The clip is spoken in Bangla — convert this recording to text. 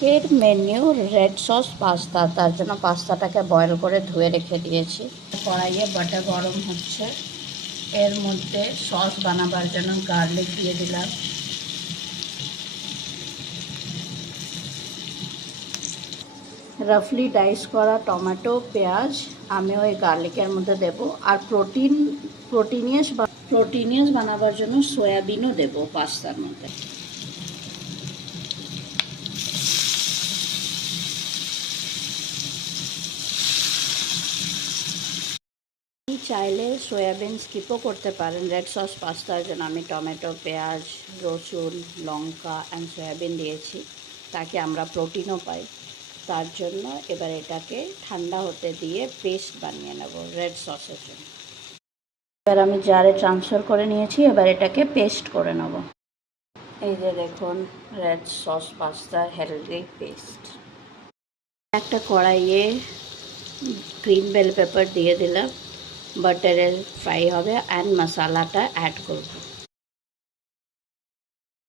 আজকের মেনু রেড সস পাস্তা। তার জন্য পাস্তাটাকে বয়েল করে ধুয়ে রেখে দিয়েছি। কড়াইয়ে বাটার গরম হচ্ছে, এর মধ্যে সস বানাবার জন্য গার্লিক দিয়ে দিলাম, রাফলি ডাইস করা টমেটো, পেঁয়াজ আমি ওই গার্লিকের মধ্যে দেব। আর প্রোটিনিয়াস বানাবার জন্য সয়াবিনও দেব পাস্তার মধ্যে। চাইলে সয়াবিন স্কিপও করতে পারেন রেড সস পাস্তার জন্য। আমি টমেটো, পেঁয়াজ, রসুন, লঙ্কা অ্যান্ড সয়াবিন দিয়েছি তাকে আমরা প্রোটিনও পাই। তার জন্য এবার এটাকে ঠান্ডা হতে দিয়ে পেস্ট বানিয়ে নেব রেড সসের জন্য। এবার আমি জারে ট্রান্সফার করে নিয়েছি, এবার এটাকে পেস্ট করে নেব। এই যে দেখুন রেড সস পাস্তার হেলদি পেস্ট। একটা কড়াইয়ে গ্রিন বেল পেপার দিয়ে দিলাম, বাটারে ফ্রাই হবে অ্যান্ড মশলাটা অ্যাড করব।